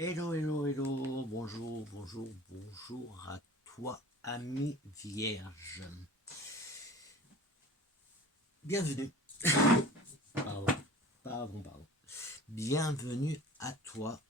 Hello, hello, hello, bonjour, bonjour, bonjour à toi, ami vierge. Bienvenue, pardon, pardon. Bienvenue à toi,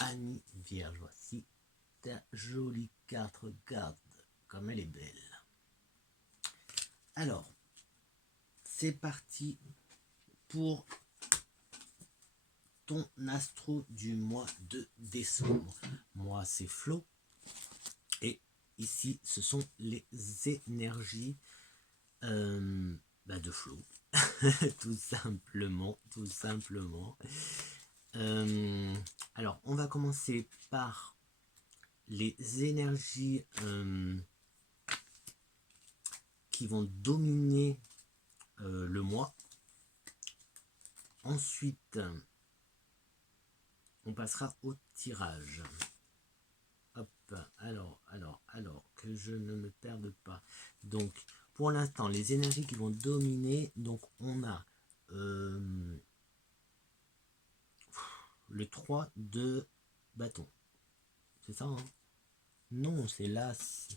ami vierge. Voici ta jolie carte, regarde comme elle est belle. Alors, c'est parti pour ton astro du mois de décembre. Moi, c'est Flo. Et ici, ce sont les énergies de Flo. tout simplement, tout simplement. Alors, on va commencer par les énergies qui vont dominer le mois. Ensuite, on passera au tirage. Hop, alors, que je ne me perde pas. Donc, pour l'instant, les énergies qui vont dominer, donc on a le 3 de bâton. C'est ça, hein? Non, c'est l'as.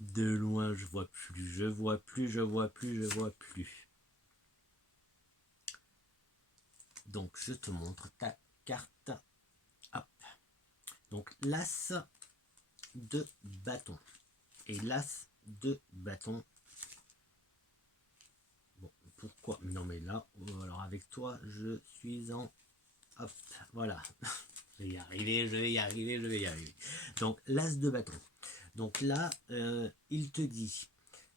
De loin, je vois plus, je vois plus. Donc, je te montre ta carte. Hop. Donc, l'as de bâton. Et l'as de bâton. Bon, pourquoi? Non, mais là, alors avec toi, je suis en... Hop, voilà. Je vais y arriver. Donc, l'as de bâton. Donc là, il te dit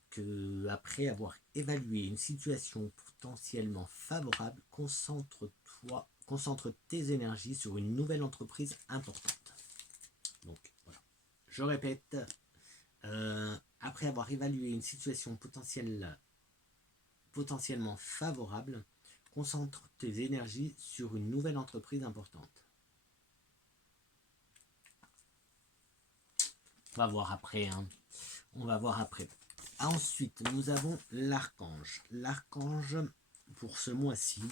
que après avoir évalué une situation potentiellement favorable, concentre tes énergies sur une nouvelle entreprise importante. Donc voilà. Je répète, après avoir évalué une situation potentiellement favorable, concentre tes énergies sur une nouvelle entreprise importante. On va voir après, hein. On va voir après. Ensuite, nous avons l'archange. L'archange, pour ce mois-ci,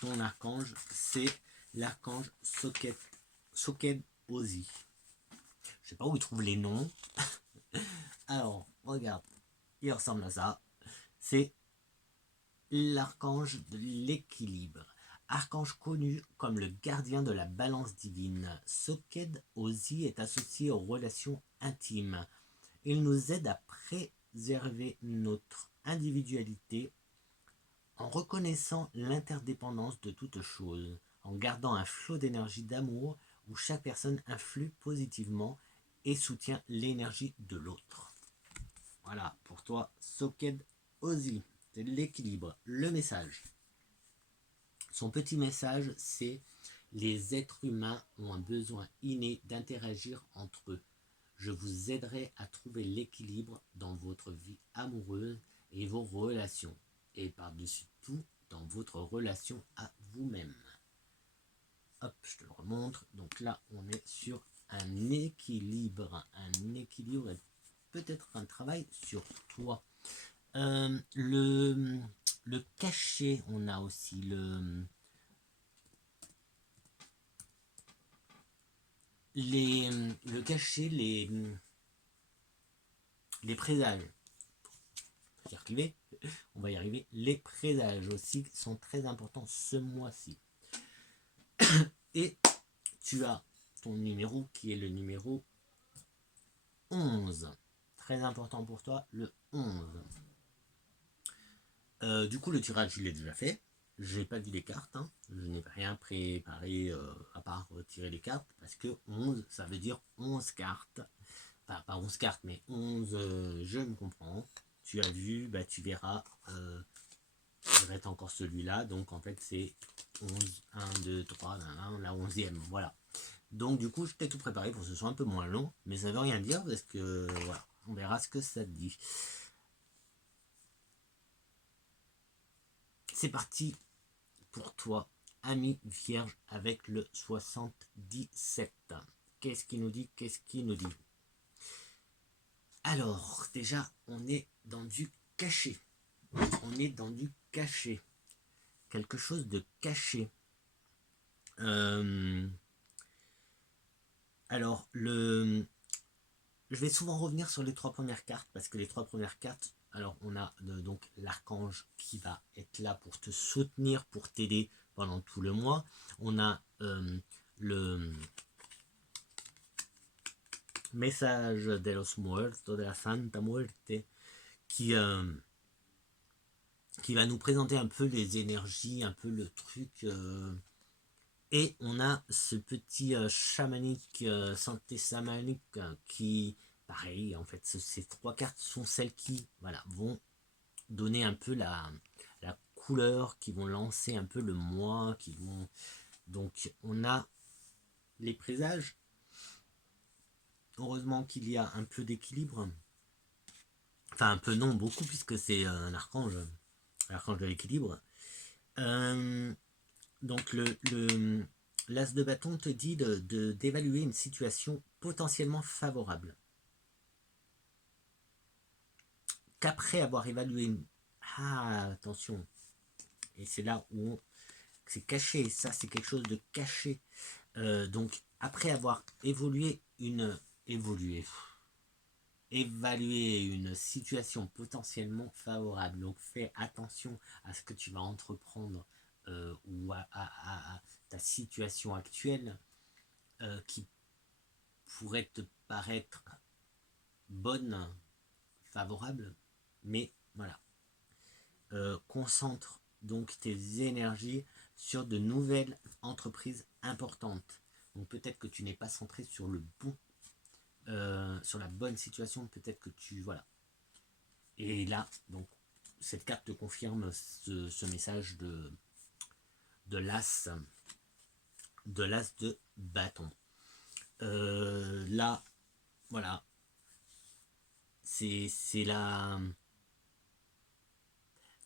ton archange, c'est l'archange Soked Ozi. Je sais pas où il trouve les noms. Alors, regarde, il ressemble à ça. C'est l'archange de l'équilibre. Archange connu comme le gardien de la balance divine, Soked Ozi est associé aux relations intimes. Il nous aide à préserver notre individualité en reconnaissant l'interdépendance de toute chose, en gardant un flot d'énergie d'amour où chaque personne influe positivement et soutient l'énergie de l'autre. Voilà, pour toi, Soked Ozi, c'est l'équilibre, le message. Son petit message, c'est les êtres humains ont un besoin inné d'interagir entre eux. Je vous aiderai à trouver l'équilibre dans votre vie amoureuse et vos relations. Et par-dessus tout, dans votre relation à vous-même. Hop, je te le remontre. Donc là, on est sur un équilibre. Un équilibre et peut-être un travail sur toi. Le cachet, on a aussi le cachet, les présages. On va y arriver. Les présages aussi sont très importants ce mois-ci. Et tu as ton numéro qui est le numéro 11. Très important pour toi, le 11. Du coup, le tirage, je l'ai déjà fait. Je n'ai pas vu les cartes. Hein. Je n'ai rien préparé à part tirer les cartes. Parce que 11, ça veut dire 11 cartes. Enfin, pas 11 cartes, mais 11 je me comprends. Tu as vu, bah, tu verras. Il reste encore celui-là. Donc, en fait, c'est 11, 1, 2, 3, la 11e. Voilà. Donc, du coup, je t'ai tout préparé pour que ce soit un peu moins long. Mais ça ne veut rien dire parce que, voilà, on verra ce que ça dit. C'est parti pour toi, ami vierge, avec le 77. Qu'est-ce qu'il nous dit? Alors, déjà, on est dans du caché. Quelque chose de caché. Alors, je vais souvent revenir sur les 3 premières cartes, parce que les 3 premières cartes, alors on a donc l'archange qui va être là pour te soutenir, pour t'aider pendant tout le mois. On a le message de los muertos, de la Santa Muerte, qui va nous présenter un peu les énergies, un peu le truc. Et on a ce petit chamanique, santé chamanique, qui, pareil, en fait, ces 3 cartes sont celles qui, voilà, vont donner un peu la couleur, qui vont lancer un peu le mois, qui vont... Donc, on a les présages. Heureusement qu'il y a un peu d'équilibre. Enfin, un peu non, beaucoup, puisque c'est un archange de l'équilibre. Donc, l'as de bâton te dit d'évaluer une situation potentiellement favorable. Qu'après avoir évalué une... Ah, attention. Et c'est là où c'est caché. Ça, c'est quelque chose de caché. Donc, après avoir évalué une situation potentiellement favorable. Donc, fais attention à ce que tu vas entreprendre ou à ta situation actuelle qui pourrait te paraître bonne, favorable, mais voilà. Concentre donc tes énergies sur de nouvelles entreprises importantes. Donc peut-être que tu n'es pas centré sur le bon, sur la bonne situation, peut-être que tu... Voilà. Et là, donc, cette carte te confirme ce message de l'as de bâton. Là, voilà, c'est la...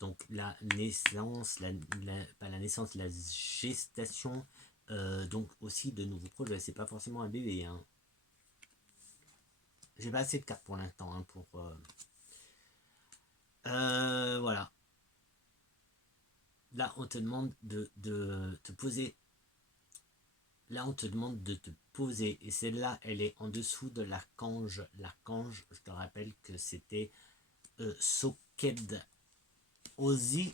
Donc la naissance, pas la naissance, la gestation, donc aussi de nouveaux projets. C'est pas forcément un bébé. Hein. J'ai pas assez de cartes pour l'instant hein, pour... voilà. Là, on te demande de te poser. Là, on te demande de te poser. Et celle-là, elle est en dessous de l'archange. L'archange, je te rappelle que c'était Soked Ozi.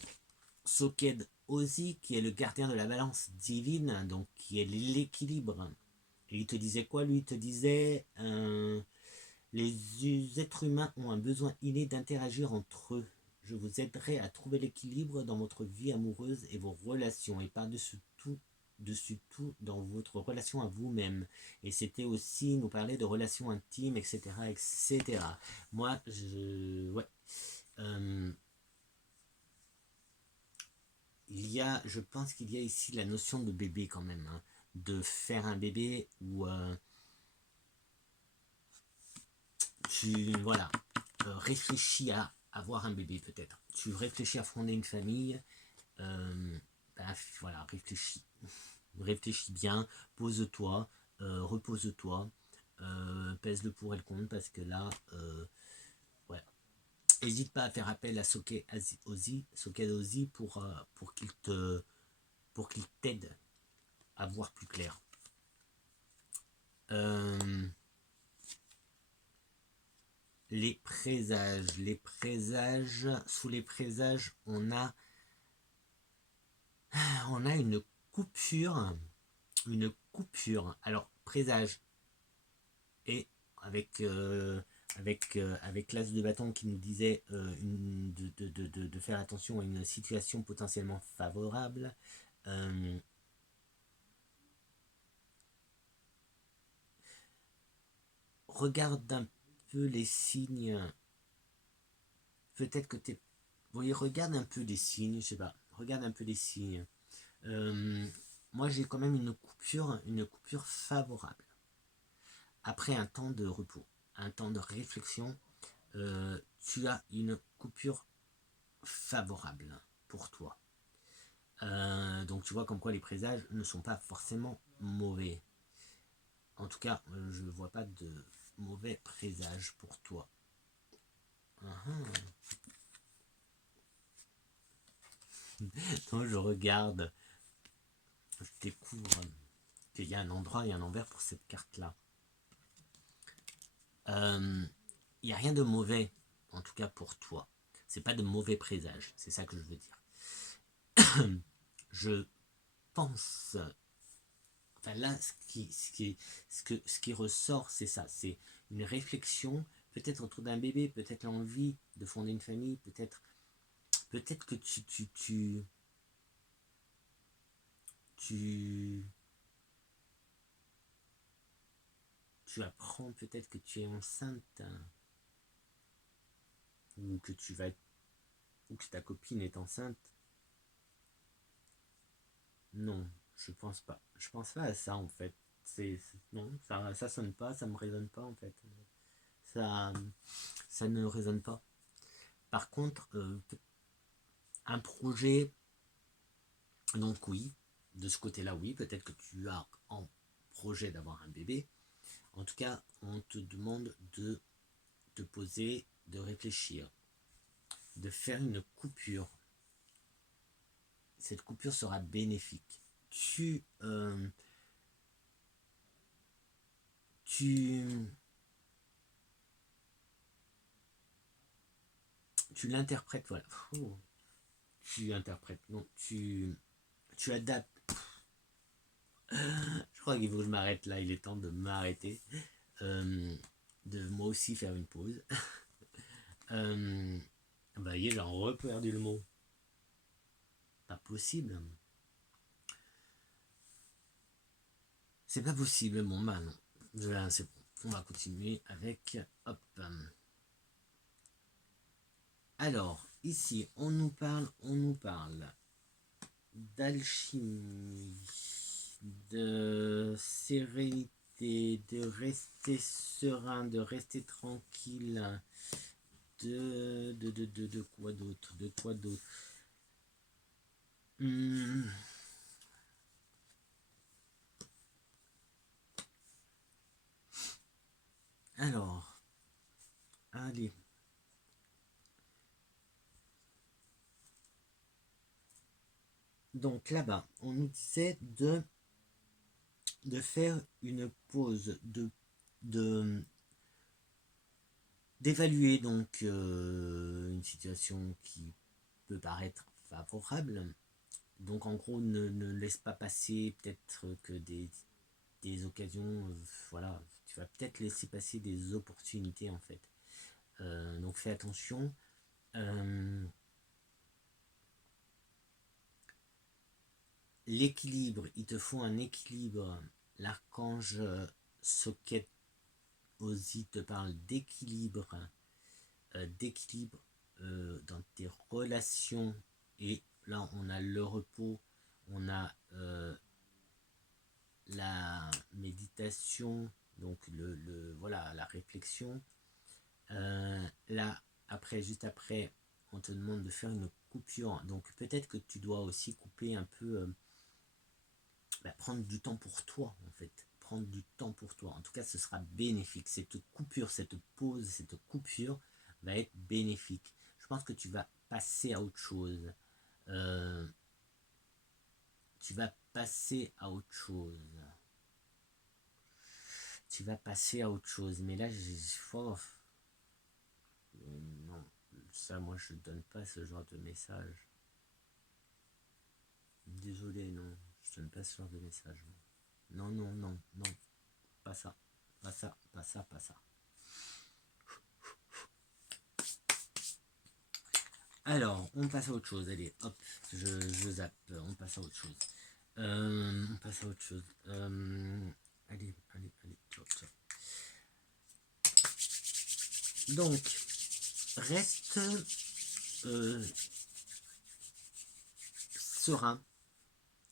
Soked Ozi, qui est le gardien de la balance divine, donc qui est l'équilibre. Et il te disait quoi? Lui, il te disait les êtres humains ont un besoin inné d'interagir entre eux. Je vous aiderai à trouver l'équilibre dans votre vie amoureuse et vos relations, et par-dessus tout dans votre relation à vous-même. Et c'était aussi nous parler de relations intimes, etc. etc. Moi, ouais. Je pense qu'il y a ici la notion de bébé quand même, hein, de faire un bébé ou voilà, réfléchis à avoir un bébé peut-être. Tu réfléchis à fonder une famille, voilà, réfléchis bien, pose-toi, repose-toi, pèse le pour et le contre parce que là, ouais. N'hésite pas à faire appel à Soked Ozi pour qu'il t'aide à voir plus clair. Les présages, sous les présages, on a une coupure, alors présage, et avec l'as de bâton qui nous disait de faire attention à une situation potentiellement favorable. Regarde un peu les signes. Peut-être que t'es... Oui, regarde un peu les signes, je sais pas. Regarde un peu les signes. Moi, j'ai quand même une coupure favorable. Après un temps de repos, un temps de réflexion, tu as une coupure favorable pour toi. Donc tu vois comme quoi les présages ne sont pas forcément mauvais. En tout cas, je ne vois pas de mauvais présages pour toi. Donc je regarde. découvres qu'il y a un endroit et un envers pour cette carte-là. Il n'y a rien de mauvais, en tout cas pour toi. C'est pas de mauvais présage, c'est ça que je veux dire. Je pense, enfin là, ce qui ressort, c'est ça, c'est une réflexion, peut-être autour d'un bébé, peut-être l'envie de fonder une famille, peut-être que tu apprends peut-être que tu es enceinte, ou que tu vas ou que ta copine est enceinte. Non, je pense pas. Je pense pas à ça en fait. Non, ça sonne pas, ça me résonne pas en fait. Ça, ça ne résonne pas. Par contre, un projet, donc oui, de ce côté-là, oui, peut-être que tu as en projet d'avoir un bébé. En tout cas, on te demande de te poser, de réfléchir, de faire une coupure. Cette coupure sera bénéfique. Tu l'interprètes, voilà. Oh, tu interprètes, non, tu adaptes. Je crois qu'il faut que je m'arrête là, il est temps de m'arrêter. De moi aussi faire une pause. Bah, j'ai reperdu le mot. Pas possible. C'est pas possible, bon bah non. C'est bon. On va continuer avec. Hop. Alors, ici, on nous parle d'alchimie, de sérénité, de rester serein, de rester tranquille, de quoi d'autre, Alors, allez. Donc là-bas, on nous disait de faire une pause, d'évaluer donc une situation qui peut paraître favorable. Donc en gros, ne laisse pas passer peut-être que des occasions, voilà, tu vas peut-être laisser passer des opportunités en fait. Donc fais attention. L'équilibre, il te faut un équilibre. L'archange Socket Ozzy te parle d'équilibre, dans tes relations. Et là, on a le repos, on a la méditation, donc voilà, la réflexion. Là, juste après, on te demande de faire une coupure. Donc peut-être que tu dois aussi couper un peu, prendre du temps pour toi en fait. Prendre du temps pour toi. En tout cas, ce sera bénéfique. Cette coupure, cette pause, cette coupure va être bénéfique. Je pense que tu vas passer à autre chose. Tu vas passer à autre chose. Mais là, non, ça, moi, je donne pas ce genre de message. Désolé, non, je donne pas ce genre de message. Non, pas ça, pas ça, pas ça, pas ça. Alors, on passe à autre chose. Allez, hop, je zappe. On passe à autre chose. Allez. Ciao. Donc, reste serein.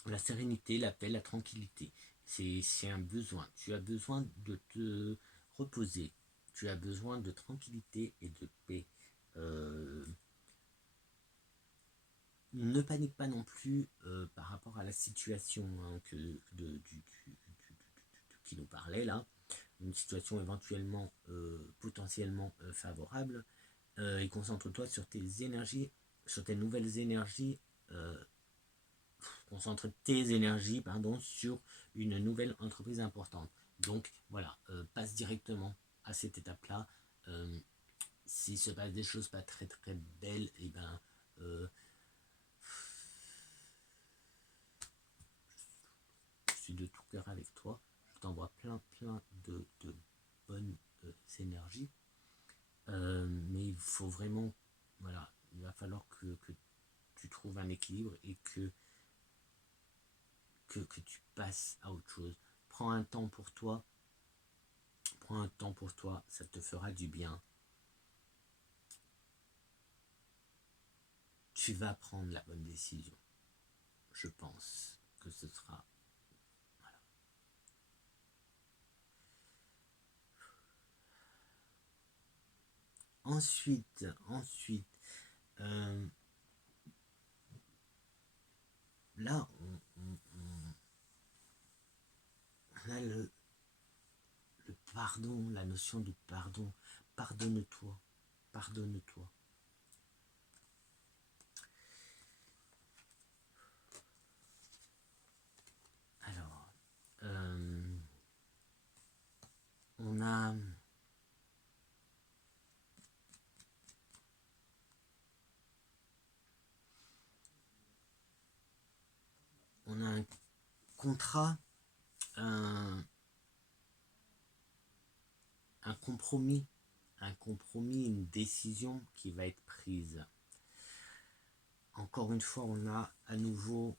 La sérénité, la paix, la tranquillité. C'est un besoin. Tu as besoin de te reposer. Tu as besoin de tranquillité et de paix. Ne panique pas non plus par rapport à la situation qui nous parlait là, une situation éventuellement potentiellement favorable, et concentre-toi sur tes énergies, sur tes nouvelles énergies. concentre tes énergies, pardon, sur une nouvelle entreprise importante. Donc voilà, passe directement à cette étape-là. S'il se passe des choses pas très très belles, et ben je suis de tout cœur avec toi. Je t'envoie plein de bonnes énergies. Mais il faut vraiment, voilà, il va falloir que tu trouves un équilibre et que tu passes à autre chose. Prends un temps pour toi. Prends un temps pour toi, ça te fera du bien. Tu vas prendre la bonne décision. Je pense que ce sera... Voilà. Ensuite, là, on a le pardon, la notion du pardon. Pardonne-toi. Pardonne-toi. Alors, on a... On a un contrat, un compromis, une décision qui va être prise. Encore une fois, on a à nouveau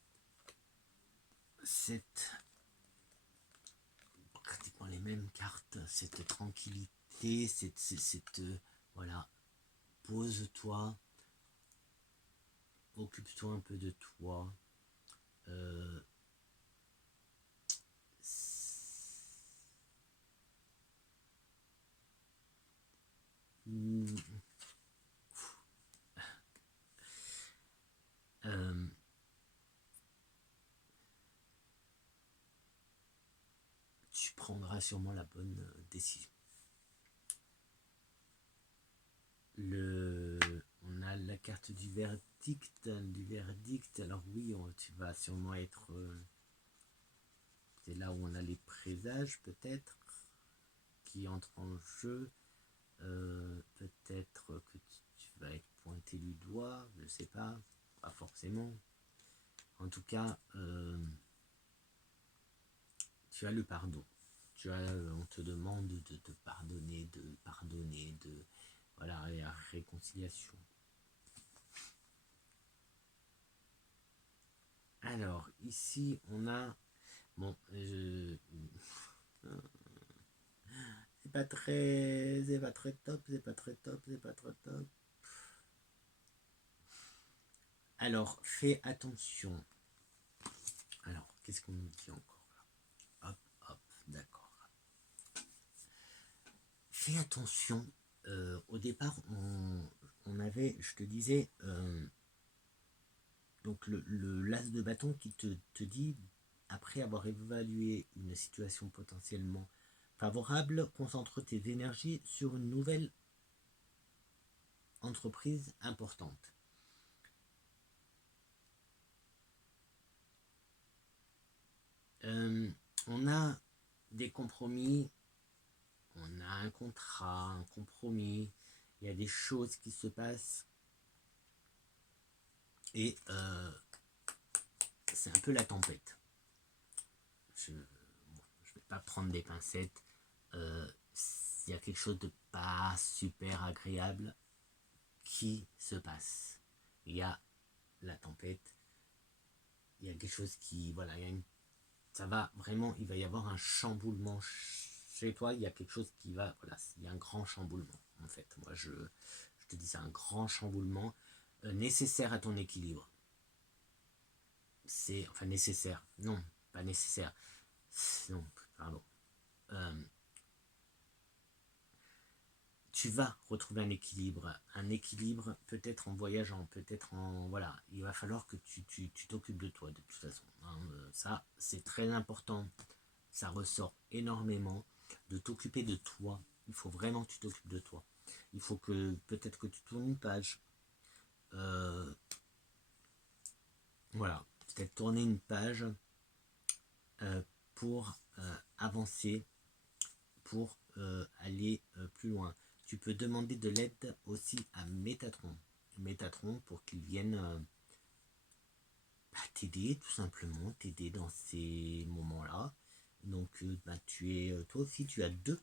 pratiquement les mêmes cartes, cette tranquillité, cette voilà, pose-toi, occupe-toi un peu de toi. Tu prendras sûrement la bonne décision. On a la carte du verdict. Alors oui, tu vas sûrement être... c'est là où on a les présages peut-être qui entrent en jeu. Peut-être que tu vas être pointé du doigt, je sais pas forcément. En tout cas, tu as le pardon. On te demande de te pardonner, voilà, la réconciliation. Alors, ici, on a... Bon, c'est pas très top. Alors, fais attention. Alors, qu'est-ce qu'on nous dit encore là? Hop, d'accord. Fais attention. Au départ, on avait, je te disais, donc l'as de bâton qui te dit, après avoir évalué une situation potentiellement favorable, concentre tes énergies sur une nouvelle entreprise importante. On a des compromis, on a un contrat, un compromis, il y a des choses qui se passent et c'est un peu la tempête. Je ne vais pas prendre des pincettes. Il y a quelque chose de pas super agréable qui se passe. Il y a la tempête, il y a quelque chose qui, voilà, ça va vraiment, il va y avoir un chamboulement chez toi, il y a quelque chose qui va, voilà, il y a un grand chamboulement, en fait. Moi, je te dis, c'est un grand chamboulement nécessaire à ton équilibre. C'est, enfin, nécessaire, non, pas nécessaire, non, pardon. Tu vas retrouver un équilibre peut-être en voyageant, peut-être en... Voilà, il va falloir que tu t'occupes de toi de toute façon. Hein. Ça, c'est très important. Ça ressort énormément de t'occuper de toi. Il faut vraiment que tu t'occupes de toi. Il faut que peut-être que tu tournes une page. Voilà. peut-être tourner une page pour avancer, pour aller plus loin. Tu peux demander de l'aide aussi à Métatron. Métatron pour qu'il vienne t'aider, tout simplement, t'aider dans ces moments-là. Donc tu es, toi aussi tu as deux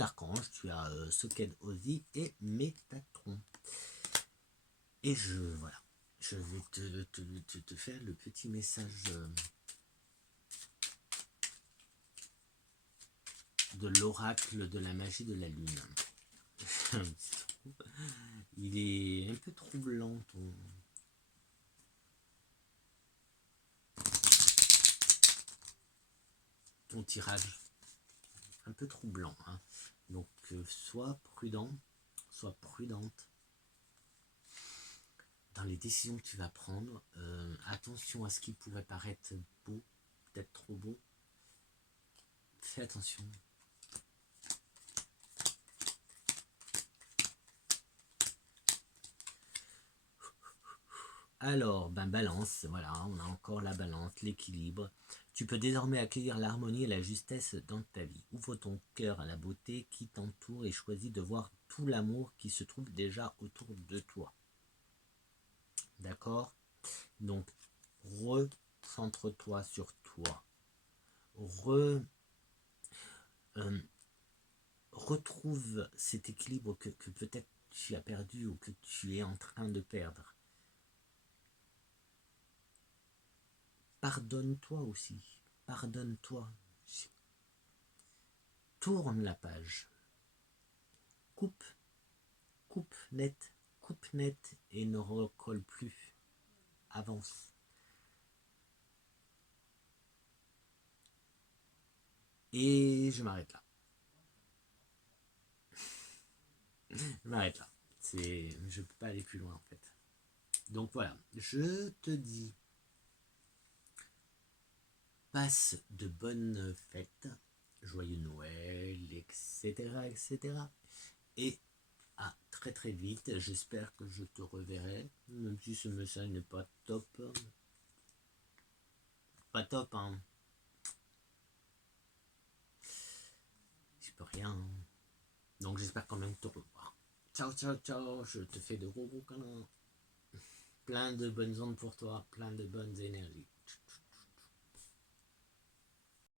archanges, tu as Socket Ozzy et Métatron. Et voilà, je vais te faire le petit message de l'oracle de la magie de la lune. Il est un peu troublant ton tirage. Un peu troublant. Hein. Donc sois prudent, sois prudente dans les décisions que tu vas prendre. Attention à ce qui pourrait paraître beau, peut-être trop beau. Fais attention. Alors, balance, voilà, on a encore la balance, l'équilibre. Tu peux désormais accueillir l'harmonie et la justesse dans ta vie. Ouvre ton cœur à la beauté qui t'entoure et choisis de voir tout l'amour qui se trouve déjà autour de toi. D'accord? Donc, recentre-toi sur toi. Retrouve cet équilibre que peut-être tu as perdu ou que tu es en train de perdre. Pardonne-toi aussi. Pardonne-toi. Tourne la page. Coupe net et ne recolle plus. Avance. Et je m'arrête là. Je m'arrête là. Je peux pas aller plus loin en fait. Donc voilà, je te dis, passe de bonnes fêtes, joyeux Noël, etc., etc. Et à très très vite. J'espère que je te reverrai, même si ce message n'est pas top. Pas top, hein. Je peux rien. Hein. Donc j'espère quand même te revoir. Ciao, ciao, ciao. Je te fais de gros câlins. Plein de bonnes ondes pour toi, plein de bonnes énergies.